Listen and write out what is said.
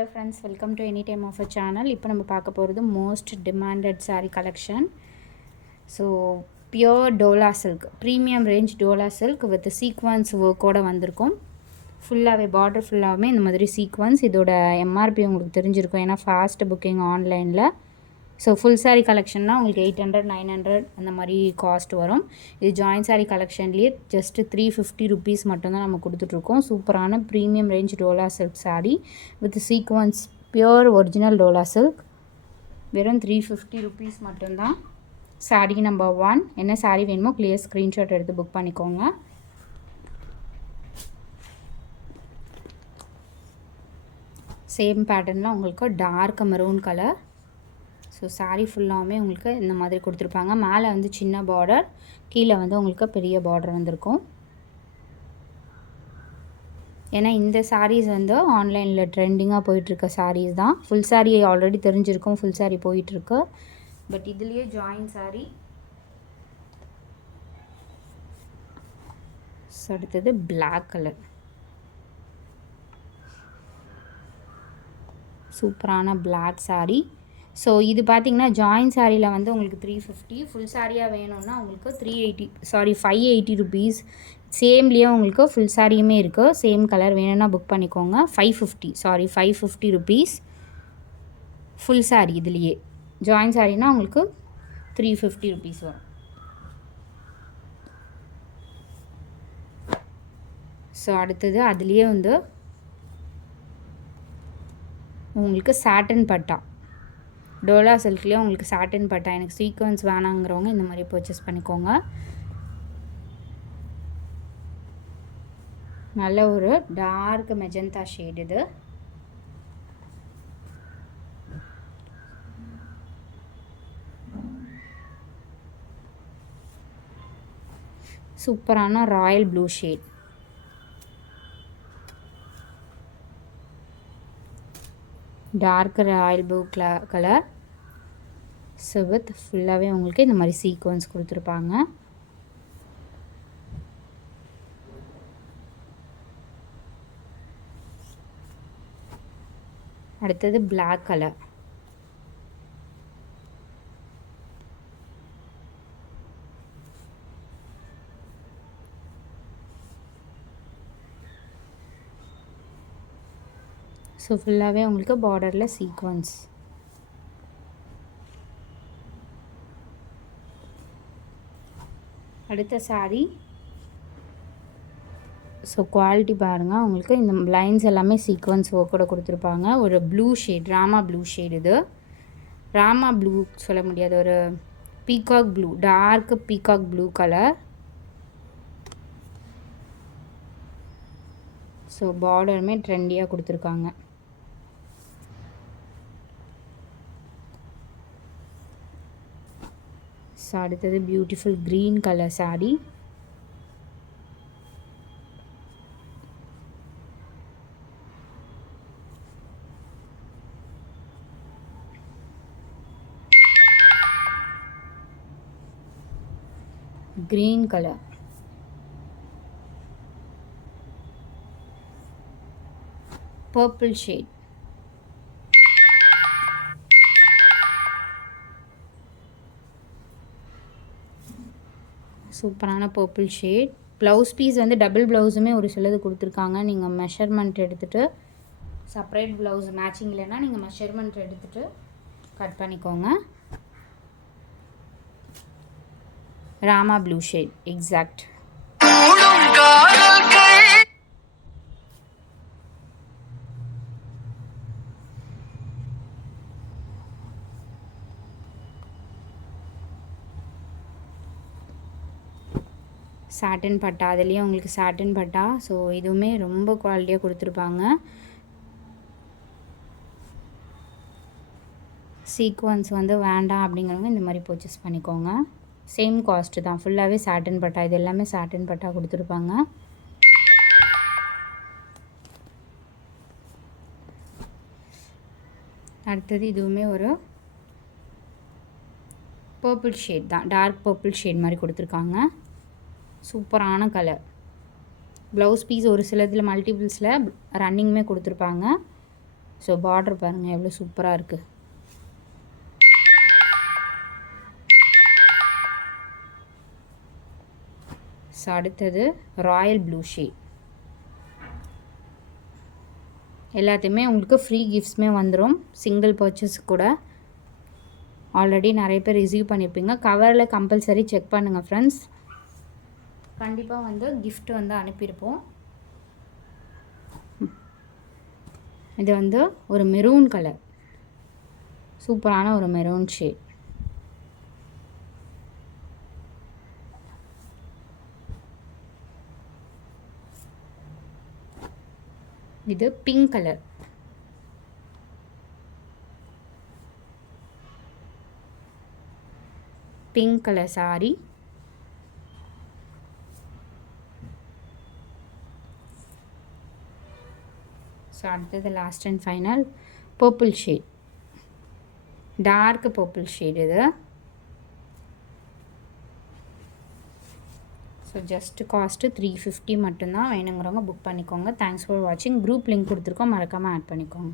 Hello friends, welcome to Anytime Offer channel. இப்போ நம்ம பார்க்க போகிறது most demanded saree collection. So pure Dola silk, premium range Dola silk with sequins ஒர்க்கோடு வந்திருக்கும். ஃபுல்லாகவே பார்டர் ஃபுல்லாகவே இந்த மாதிரி சீக்வன்ஸ். இதோட எம்ஆர்பி உங்களுக்கு தெரிஞ்சிருக்கும், ஏன்னா ஃபாஸ்ட் புக்கிங் ஆன்லைனில். ஸோ ஃபுல் saree கலெக்ஷன்னா உங்களுக்கு 800 900 அந்த மாதிரி காஸ்ட் வரும். இது ஜாயின் saree கலெக்ஷன்லேயே ஜஸ்ட்டு 350 ருபீஸ் மட்டும்தான் நம்ம கொடுத்துட்ருக்கோம். சூப்பரான premium range Dola silk saree with sequins, pure original dola silk. வெறும் 350 ருபீஸ் மட்டும்தான். saree number 1. என்ன saree வேணுமோ கிளியர் ஸ்க்ரீன்ஷாட் எடுத்து புக் பண்ணிக்கோங்க. சேம் பேட்டர்னில் உங்களுக்கு dark maroon colour. So saree ஃபுல்லாகவே உங்களுக்கு இந்த மாதிரி கொடுத்துருப்பாங்க. மேலே வந்து சின்ன பார்டர், கீழே வந்து உங்களுக்கு பெரிய பார்டர் வந்திருக்கும். ஏன்னா இந்த sarees வந்து ஆன்லைனில் ட்ரெண்டிங்காக போயிட்டுருக்க sarees தான். ஃபுல் saree ஆல்ரெடி தெரிஞ்சிருக்கும், ஃபுல் saree போயிட்டுருக்கு. பட் இதுலேயே ஜாயின் saree. ஸோ அடுத்தது பிளாக் கலர், சூப்பரான பிளாக் saree. ஸோ இது பார்த்திங்கன்னா ஜாயின் சாரியில் வந்து உங்களுக்கு 350, ஃபுல் சாரியாக வேணும்னா உங்களுக்கு 580 ருபீஸ். சேம்லேயே உங்களுக்கு ஃபுல் சாரியுமே இருக்குது. சேம் கலர் வேணும்னா புக் பண்ணிக்கோங்க. 550 ருபீஸ் ஃபுல் சாரி. இதுலேயே ஜாயின் சாரினா உங்களுக்கு 350 ருபீஸ் வரும். ஸோ அடுத்தது அதுலேயே வந்து உங்களுக்கு சாட்டன் பட்டா, டோலா சில்க்லேயே உங்களுக்கு சாட்டன் பட்டா. எனக்கு சீக்வன்ஸ் வேணாங்கிறவங்க இந்த மாதிரி பர்ச்சேஸ் பண்ணிக்கோங்க. நல்ல ஒரு டார்க் மெஜந்தா ஷேட் இது. சூப்பரான royal blue shade. Dark royal blue colour. So with ஃபுல்லாகவே உங்களுக்கு இந்த மாதிரி சீக்வன்ஸ் கொடுத்துருப்பாங்க. அடுத்தது பிளாக் கலர். ஸோ ஃபுல்லாகவே உங்களுக்கு பார்டரில் சீக்வன்ஸ். அடுத்த saree. ஸோ குவாலிட்டி பாருங்கள், உங்களுக்கு இந்த லைன்ஸ் எல்லாமே சீக்வன்ஸ் ஒர்க்கோட கொடுத்துருப்பாங்க. ஒரு blue shade, Rama blue shade. இது ராமா ப்ளூ சொல்ல முடியாது, ஒரு peacock blue, dark peacock blue colour. So பார்டருமே ட்ரெண்டியாக கொடுத்துருக்காங்க. ஸோ அடுத்தது beautiful green colour saree. Green colour, purple shade. சூப்பரான பர்பிள் ஷேட். ப்ளவுஸ் பீஸ் வந்து டபுள் ப்ளவுஸுமே ஒரு சிலது கொடுத்துருக்காங்க. நீங்கள் மெஷர்மெண்ட் எடுத்துகிட்டு, செப்பரேட் ப்ளவுஸ் மேட்சிங் இல்லைன்னா நீங்கள் மெஷர்மெண்ட் எடுத்துகிட்டு கட் பண்ணிக்கோங்க. Rama blue shade exact. Satin பட்டா, அதுலேயே உங்களுக்கு சாட்டன் பட்டா. ஸோ இதுவுமே ரொம்ப குவாலிட்டியாக கொடுத்துருப்பாங்க. சீக்வன்ஸ் வந்து வேண்டாம் அப்படிங்கிறவங்க இந்த மாதிரி பர்ச்சேஸ் பண்ணிக்கோங்க. சேம் காஸ்ட்டு தான். ஃபுல்லாகவே சாட்டன் பட்டா, இது எல்லாமே சாட்டன் பட்டா கொடுத்துருப்பாங்க. அடுத்தது இதுவுமே ஒரு பர்பிள் ஷேட் தான், டார்க் பர்பிள் ஷேட் மாதிரி கொடுத்துருக்காங்க. சூப்பரான கலர். ப்ளவுஸ் பீஸ் ஒரு சிலதில் மல்டிபிள்ஸில் ரன்னிங்குமே கொடுத்துருப்பாங்க. ஸோ பார்டர் பாருங்கள் எவ்வளோ சூப்பராக இருக்குது. ஸோ அடுத்தது ராயல் ப்ளூ ஷேட். எல்லாத்தையுமே உங்களுக்கு ஃப்ரீ கிஃப்ட்ஸுமே வந்துடும் சிங்கிள் பர்ச்சேஸ் கூட. ஆல்ரெடி நிறைய பேர் ரிசீவ் பண்ணியிருப்பீங்க. கவரில் கம்பல்சரி செக் பண்ணுங்கள் ஃப்ரெண்ட்ஸ். கண்டிப்பாக வந்து கிஃப்ட் வந்து அனுப்பியிருப்போம். இது வந்து ஒரு மெரூன் கலர், சூப்பரான ஒரு மெரூன் ஷேட். இது pink colour, pink colour sari. So அடுத்தது last and final purple shade, dark purple shade இது. ஸோ ஜஸ்ட் காஸ்ட்டு 350 மட்டும்தான். வேணுங்கிறவங்க புக் பண்ணிக்கோங்க. தேங்க்ஸ் ஃபார் வாட்சிங். குரூப் லிங்க் கொடுத்துருக்கோம், மறக்காமல் ஆட் பண்ணிக்கோங்க.